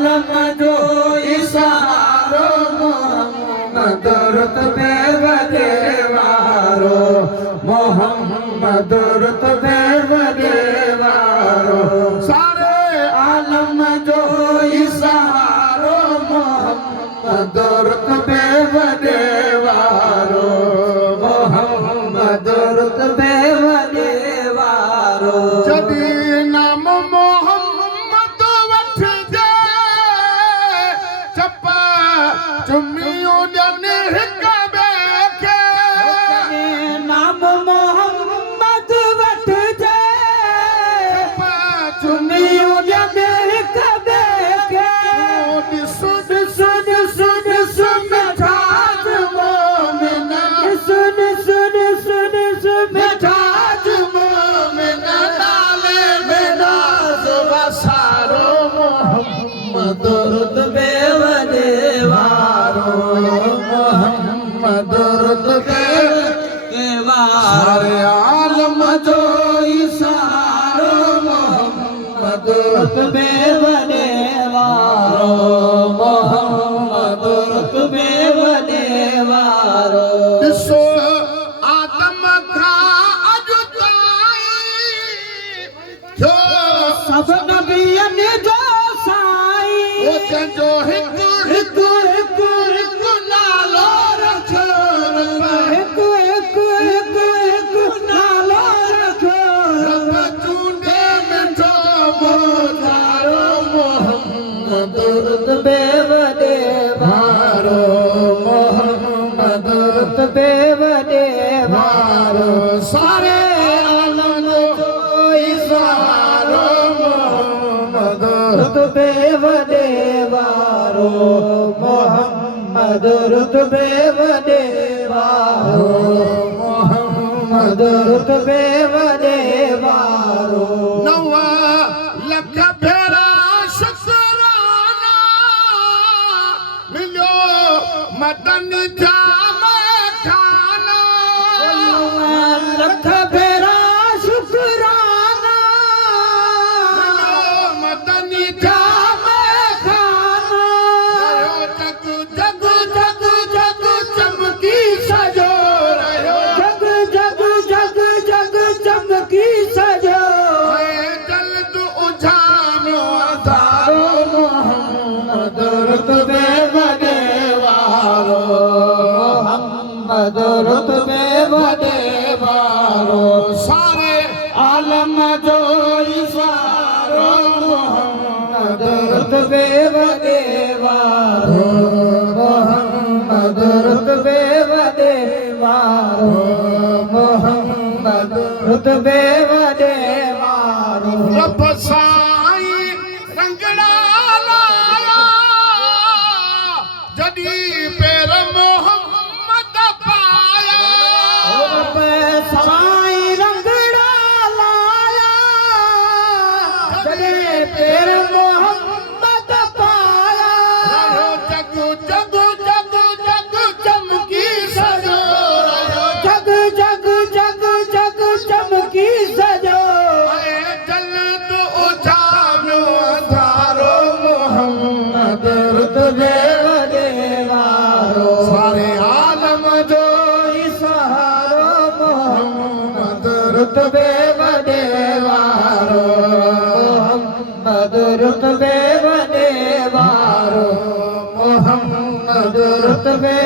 आलम जो इशारो मोहम्मद रुतबे वगे वारो मोहम्मद रुतबे वगे वारो सारे आलम जो इशारो मोहम्मद रुतबे वगे वारो मोहम्मद रुतबे वगे वारो जदी नाम मोहम्मद वठ जे चपा चुमियो जने हिक बेखे नाम मोहम्मद वठ जे चपा चुमियो जने हिक बेखे सुन सुन सुन सुन ठाज मोमिन सुन सुन सुन सुन ठाज मोमिन नाले मेरा वसारो मोहम्मद रुतबे वगे वारो मोहम्मद रुतबे वारो आलम जो इशारो मोहम्मद रुतबे वगे वारो मोहम्मद रुतबे वगे वारो ॾिसो आदम खां अॼु ताईं थियो सभ नबियनि जो साईं जंहिंजो हिकु हिकु हिकु हिकु नालो रखियो हिकु हिकु हिकु हिकु नालो रखियो रब चूंडे मिठो मोजारो मोहम्मद रुतबे वगे वारो मोहम्मद रुतबे वगे वारो सारे आलम जो इशारो मोहम्मद रुतबे वगे वारो मोहम्मद रुतबे वगे वारो मोहम्मद रुतबे वगे वारो 9 लख भेरा शुक्राना मिलियो मदन जाम खाना 9 लख भेरा शुक्राना मिलियो मदन जाम खाना जग जग जग जग चमकी सजो जग जग जग जग चमकी सजो जल्द उजानो अधारो मोहम्मद रुतबे वगे वारो मोहम्मद रुतबे वगे वारो सारे आलम जो इशारो मोहम्मद रुतबे वगे वारो मोहम्मद रुतबे वगे वारो मोहम्मद रुतबे वगे वारो रब साईं रंगड़ा लाया जदी पैर मोहम्मद पाया रब साईं रंगड़ा लाया जदी पैर मोहम्मद पाया जग जग जग जग चमकी सजो जग जग जग जग चमकी सजो जल्द उजानो अधारो मोहम्मद रुतबे वगे वारो सारे आलम जो इशारो मोहम्मद रुतबे वगे वारो मोहम्मद रुतबे वगे वारो मोहम्मद रुतबे